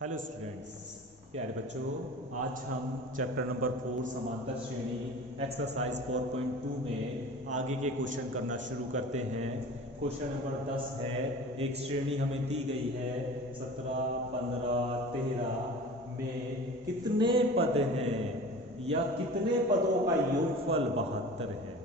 Hello students, प्यारे बच्चों। आज हम चैप्टर नंबर 4 समांतर श्रेणी एक्सरसाइज 4.2 में आगे के क्वेश्चन करना शुरू करते हैं। क्वेश्चन नंबर 10 है। एक श्रेणी हमें दी गई है 17, 15, 13 में कितने पद हैं या कितने पदों का योगफल 72 है।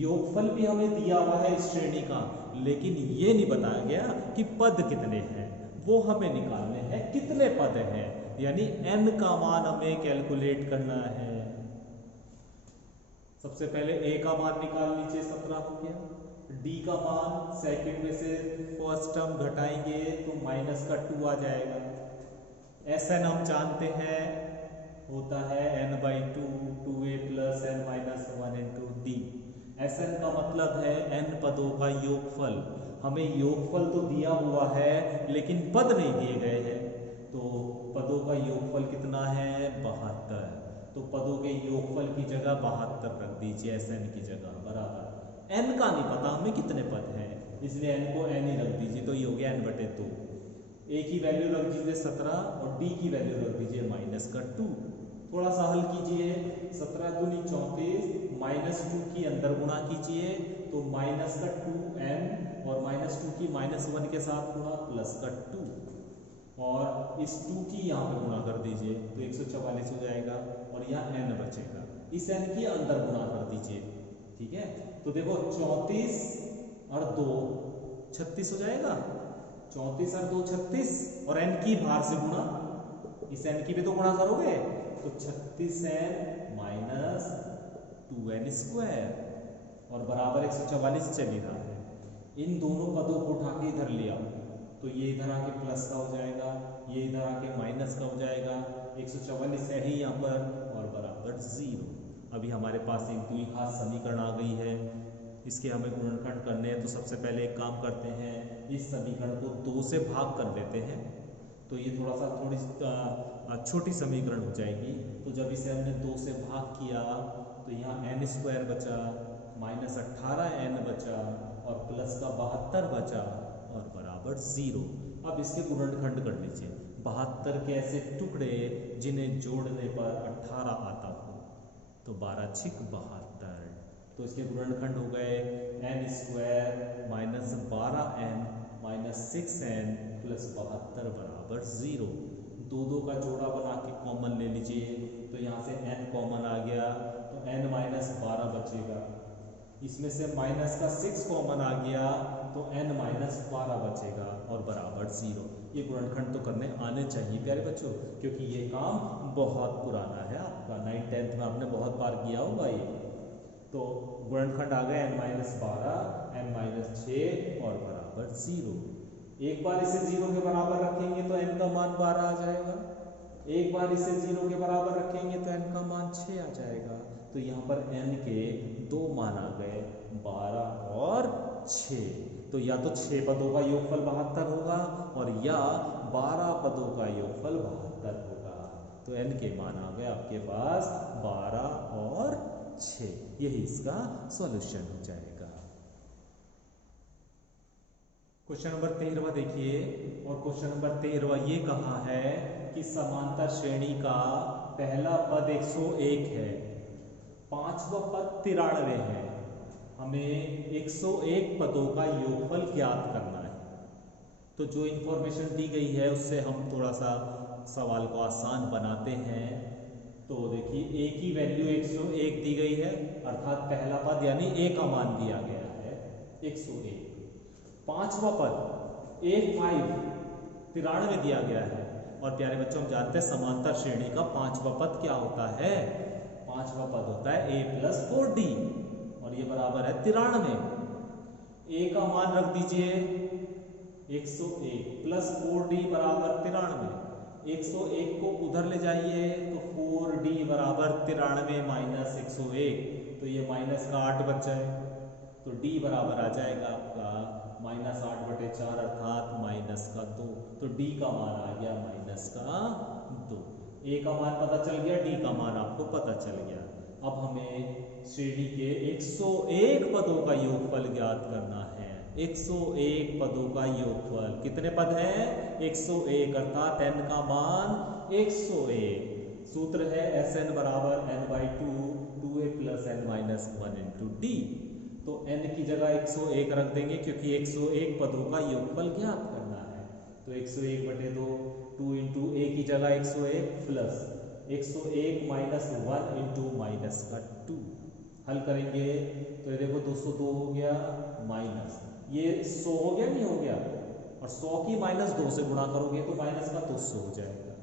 योगफल भी हमें दिया हुआ है इस श्रेणी का, लेकिन ये नहीं बताया गया कि पद कितने हैं। वो हमें निकालने हैं कितने पद हैं, यानी n का मान हमें कैलकुलेट करना है। सबसे पहले a का मान निकाल लीजिए, 17 हो गया। d का मान सेकंड में से फर्स्ट टर्म घटाएंगे तो माइनस का 2 आ जाएगा। Sn हम जानते हैं होता है n/2, 2a plus n minus 1 into D. Sn का मतलब है n पदों का योगफल। हमें योगफल तो दिया हुआ है लेकिन पद नहीं दिए गए हैं, तो पदों का योगफल कितना है? 72। तो पदों के योगफल की जगह 72 रख दीजिए Sn की जगह, बराबर। n का नहीं पता हमें कितने पद हैं, इसलिए n को n ही रख दीजिए, तो ये हो गया n/2। a की वैल्यू रख दीजिए 17 और d की वैल्यू रख दीजिए -2। थोड़ा सा हल कीजिए। 17 दूनी 34, -2 की अंदर गुणा कीजिए तो -2n और -2 की -1 के साथ गुणा +2 और इस 2 की यहाँ पे गुणा कर दीजिए तो 144 हो जाएगा और यहाँ n बचेगा। इस n की अंदर गुणा कर दीजिए, ठीक है। तो देखो 34 और 2 36 हो जाएगा। 34 और 2 36 और n की बाहर से गुणा, इस n की भी तो गुणा करोगे तो 36n माइनस 2n स्क्वायर और बराबर 144 चल ही रहा है। इन दोनों पदों को उठा के इधर ले आओ तो ये इधर आके प्लस का हो जाएगा, ये इधर आके माइनस का हो जाएगा। 144 है ही यहाँ पर और बराबर 0। अभी हमारे पास एक द्विघात समीकरण आ गई है, इसके हमें गुणनखंड करने हैं। तो सबसे पहले एक काम करते हैं, इस समीकरण को 2 से भाग कर देते हैं तो ये थोड़ी छोटी समीकरण हो जाएगी। तो जब इसे हमने 2 से भाग किया तो यहाँ n² बचा, -18n बचा और प्लस का 72 बचा और बराबर 0। अब इसके गुणनखंड कर लीजिए। 72 के ऐसे टुकड़े जिन्हें जोड़ने पर 18 आता हो, तो 12 छिक 72। तो इसके गुणनखंड हो गए n² -12n -6n प्लस 72 बराबर 0। 2 का जोड़ा बना के कॉमन ले लीजिए तो यहाँ से n कॉमन आ गया तो n -12 बचेगा। इसमें से माइनस का 6 कॉमन आ गया तो n -12 बचेगा और बराबर 0। ये गुणनखंड तो करने आने चाहिए प्यारे बच्चों, क्योंकि ये काम बहुत पुराना है आपका, 9th 10th में आपने बहुत बार किया होगा ये। तो गुणनखंड आ गया n -12 n -6 और बराबर 0। एक बार इसे 0 के बराबर रखेंगे तो n का मान 12 आ जाएगा। एक बार इसे 0 के बराबर रखेंगे तो n का मान 6 आ जाएगा। तो यहाँ पर n के 2 मान आ गए, 12 और 6। तो या तो 6 पदों का योगफल 72 होगा और या 12 पदों का योगफल 72 होगा। तो n के मान आ गए आपके पास 12 और 6। यही इसका सॉल्यूशन हो जाएगा। क्वेश्चन नंबर 13 देखिए, और क्वेश्चन नंबर 13 ये कहा है कि समांतर श्रेणी का पहला पद 101 है, पांचवा पद 93 है। हमें 101 पदों का योगफल ज्ञात करना है। तो जो इंफॉर्मेशन दी गई है उससे हम थोड़ा सा सवाल को आसान बनाते हैं। तो देखिए a की वैल्यू 101 दी गई है, अर्थात पहला पद यानी a का मान दिया गया है 101। पांचवा पद A5 93 दिया गया है। और प्यारे बच्चों हम जानते हैं समांतर श्रेणी का पांचवा पद क्या होता है? पांचवा पद होता है a + 4d और ये बराबर है 93। a का मान रख दीजिए 101 प्लस 4d बराबर 93। 101 को उधर ले जाइए तो 4d बराबर 93 माइनस 101, तो ये माइनस का 8 बच जाए तो d बराबर आ जाएगा आपका -8/4 अर्थात -2। तो d का मान आ गया -2। a का मान पता चल गया, d का मान आपको पता चल गया। अब हमें श्रेणी के 101 पदों का योगफल ज्ञात करना है। 101 पदों का योगफल। कितने पद हैं? 101, अर्थात n का मान 101। सूत्र है Sn बराबर n/2 2a + n-1 into D. तो n की जगह 101 रख देंगे क्योंकि 101 पदों का योगफल ज्ञात करना है। तो 101/2 2 इंटू a की जगह 101 प्लस 101 माइनस 1 इंटू माइनस का 2। हल करेंगे तो ये देखो 202 हो गया माइनस ये 100 हो गया, नहीं हो गया? और 100 की माइनस 2 से गुणा करोगे तो माइनस का 200 हो जाएगा।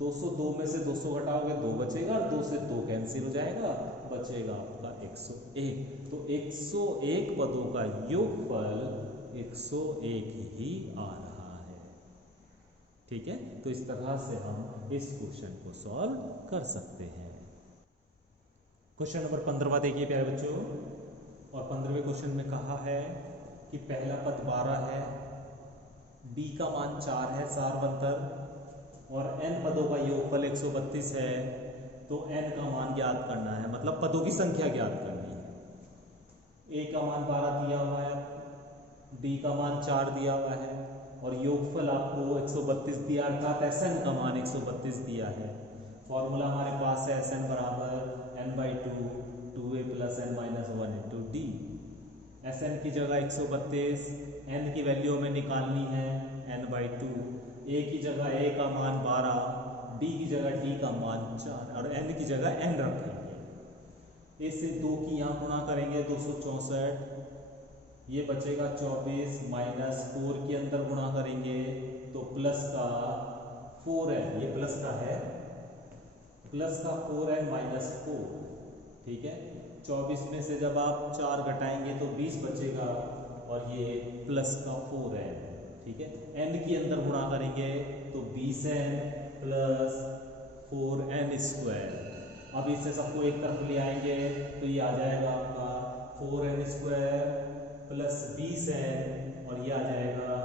202 में से 200 घटाओगे 2 बचेगा और 2 से 2 कैंसिल हो जाएगा, बचेगा आपका 101। तो 101 पदों का योगफल 101 ही आ रहा है। ठीक है, तो इस तरह से हम इस क्वेश्चन को सॉल्व कर सकते हैं। क्वेश्चन नंबर 15 देखिए प्यारे बच्चों, और 15वें क्वेश्चन में कहा है कि पहला पद 12 है, डी का मान 4 है सारवंतर, और n पदों का योगफल 132 है। तो n का मान ज्ञात करना है, मतलब पदों की संख्या ज्ञात करनी है। a का मान 12 दिया हुआ है, d का मान 4 दिया हुआ है, और योगफल आपको 132 दिया, अर्थात Sn का मान 132 दिया है। फॉर्मूला हमारे पास है Sn बराबर n/2 2a + n-1 into D. Sn की जगह 132, n की वैल्यू हमें निकालनी है n/2, a की जगह a का मान 12, d की जगह d का मान 4 और n की जगह n रखेंगे। a से 2 की यहाँ गुणा करेंगे 264, ये बचेगा 24 माइनस 4 के अंदर गुणा करेंगे तो प्लस का 4n, ये प्लस का है, प्लस का 4n माइनस 4। ठीक है, 24 में से जब आप 4 घटाएंगे तो 20 बचेगा और ये प्लस का 4n। ठीक है, n के अंदर गुणा करेंगे तो 20n प्लस 4n²। अब इससे सबको एक तरफ ले आएंगे तो ये आ जाएगा आपका 4n² प्लस 20n, और ये आ जाएगा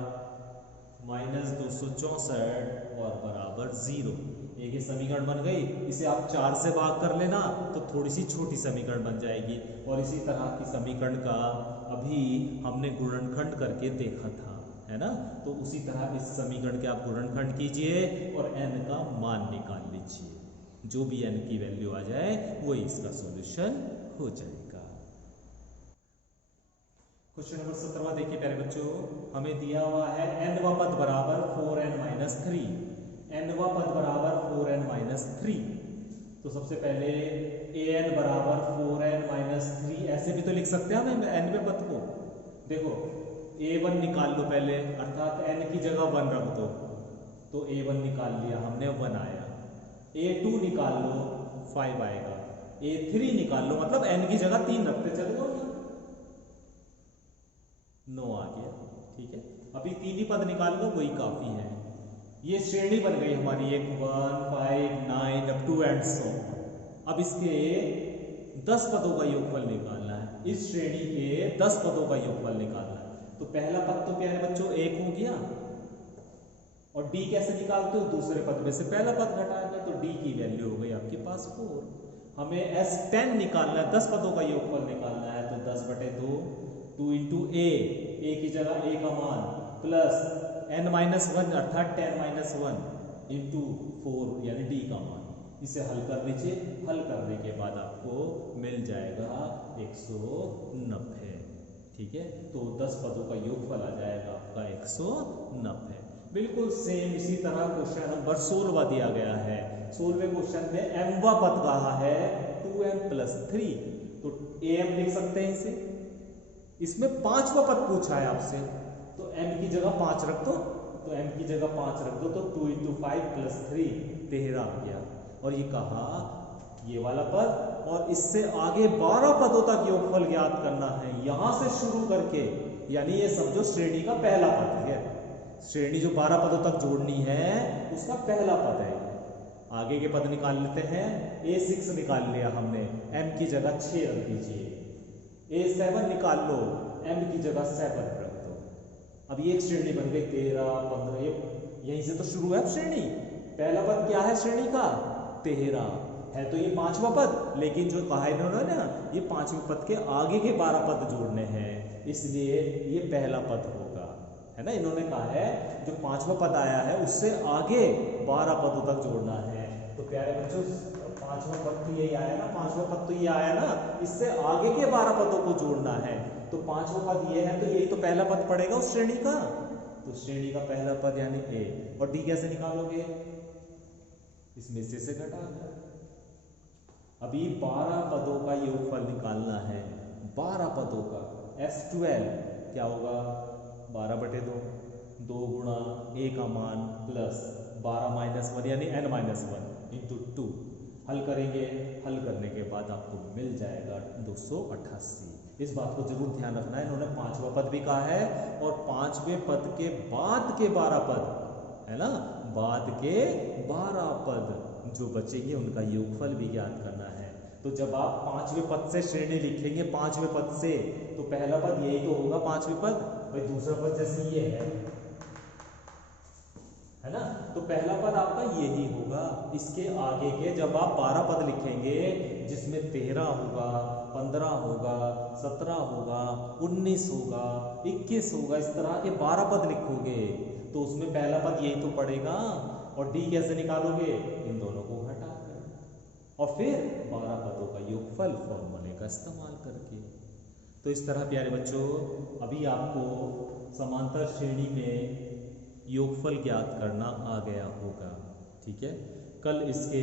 माइनस 264 और बराबर 0। एक ये समीकरण बन गई। इसे आप 4 से भाग कर लेना तो थोड़ी सी छोटी समीकरण बन जाएगी, और इसी तरह की समीकरण का अभी हमने गुणनखंड करके देखा था, है ना? तो उसी तरह इस समीकरण के आप गुणनखंड कीजिए और n का मान निकाल लीजिए। जो भी n की वैल्यू आ जाए वही इसका सॉल्यूशन हो जाएगा। क्वेश्चन नंबर 17 देखिए प्यारे बच्चों, हमें दिया हुआ है nवा पद बराबर 4n-3, nवा पद बराबर 4n-3। तो सबसे पहले an बराबर 4n-3 ऐसे भी तो लिख सकते हैं हम nवें पद को। देखो a1 निकाल लो पहले, अर्थात n की जगह 1 रख दो, तो a1 निकाल लिया हमने, 1 आया। a2 निकाल लो 5 आएगा, a3 निकाल लो, मतलब n की जगह 3 रखते चले जाओ, 9 आ गया। ठीक है, अभी 3 ही पद निकाल लो, वही काफी है। ये श्रेणी बन गई हमारी 1 1 5 9 अप टू एंड सो। अब इसके 10 पदों का योगफल निकालना है, इस श्रेणी के 10 पदों का योगफल निकालना है। तो पहला पद तो प्यारे बच्चों 1 हो गया, और d कैसे निकालते हो? दूसरे पद में से पहला पद घटाएंगे तो d की वैल्यू हो गई आपके पास 4। हमें S10 निकालना है, 10 पदों का योगफल निकालना है, तो 10/2 2 इंटू a की जगह a का मान प्लस n-1 अर्थात 10-1 इंटू 4 यानी d का मान। इसे हल कर लीजिए, हल करने के बाद आपको मिल जाएगा 190। ठीक है, तो 10 पदों का योगफल आ जाएगा आपका 190। बिल्कुल सेम इसी तरह क्वेश्चन नंबर 16 दिया गया है। 16वें क्वेश्चन में mवा पद कहा है 2m+3, तो am लिख सकते हैं इसे। इसमें 5वां पद पूछा है आपसे, तो m की जगह 5 रख दो, तो m की जगह 5 रख दो, तो 2 × 5 + 3 13 आ गया। और ये कहा ये वाला पद, और इससे आगे 12 पदों तक योगफल ज्ञात करना है, यहां से शुरू करके, यानी ये समझो श्रेणी का पहला पद है। श्रेणी जो 12 पदों तक जोड़नी है उसका पहला पद है। आगे के पद निकाल लेते हैं। a6 निकाल लिया हमने, m की जगह 6 रख दीजिए। a7 निकाल लो, m की जगह 7 रख दो। अब ये एक श्रेणी बन गई 13 15, यहीं से तो शुरू है श्रेणी। पहला पद क्या है श्रेणी का? 13, है तो ये पांचवा पद, लेकिन जो कहा इन्होंने ना ये पांचवें पद के आगे के 12 पद जोड़ने हैं, इसलिए ये पहला पद होगा, है ना। इन्होंने कहा है जो पांचवा पद आया है उससे आगे 12 पदों तक जोड़ना है। तो प्यारे बच्चों पांचवा पद तो यही आया ना, पांचवा पद तो ये आया ना, इससे आगे के 12 पदों को जोड़ना है। तो पांचवा पद ये है तो यही तो पहला पद पड़ेगा उस श्रेणी का, तो श्रेणी का पहला पद यानी ए। और डी कैसे निकालोगे, इसमें से घटा कर। अभी 12 पदों का योगफल निकालना है, 12 पदों का। S12 क्या होगा, 12/2, 2 गुणा a का मान प्लस 12 - 1 यानी n-1 इंटू 2। हल करेंगे, हल करने के बाद आपको मिल जाएगा 288। इस बात को जरूर ध्यान रखना है, इन्होंने पांचवा पद भी कहा है और पांचवें पद के बाद के 12 पद, है ना, बाद के 12 पद जो बचेंगे उनका योगफल भी ज्ञात करना है। तो जब आप पांचवें पद से श्रेणी लिखेंगे, पांचवें पद से, तो पहला पद यही तो होगा पांचवें पद, भाई दूसरा पद जैसे ये है ना, तो पहला पद आपका यही होगा। इसके आगे के जब आप 12 पद लिखेंगे जिसमें 13 होगा, 15 होगा, 17 होगा, 19 होगा, 21 होगा, इस तरह के 12 पद लिखोगे तो उसमें पहला पद यही तो पड़ेगा। और डी कैसे निकालोगे, इन दोनों को घटा कर और फिर 12 पदों का योगफल फॉर्मूले का इस्तेमाल करके। तो इस तरह प्यारे बच्चों अभी आपको समांतर श्रेणी में योगफल ज्ञात करना आ गया होगा, ठीक है। कल इसके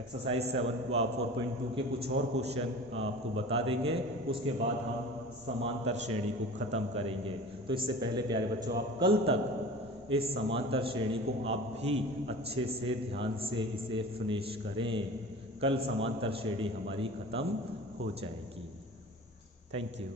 एक्सरसाइज 4.2 के कुछ और क्वेश्चन आपको बता देंगे, उसके बाद हम समांतर श्रेणी को ख़त्म करेंगे। तो इससे पहले प्यारे बच्चों आप कल तक इस समांतर श्रेणी को आप भी अच्छे से ध्यान से इसे फिनिश करें। कल समांतर श्रेणी हमारी ख़त्म हो जाएगी। Thank you.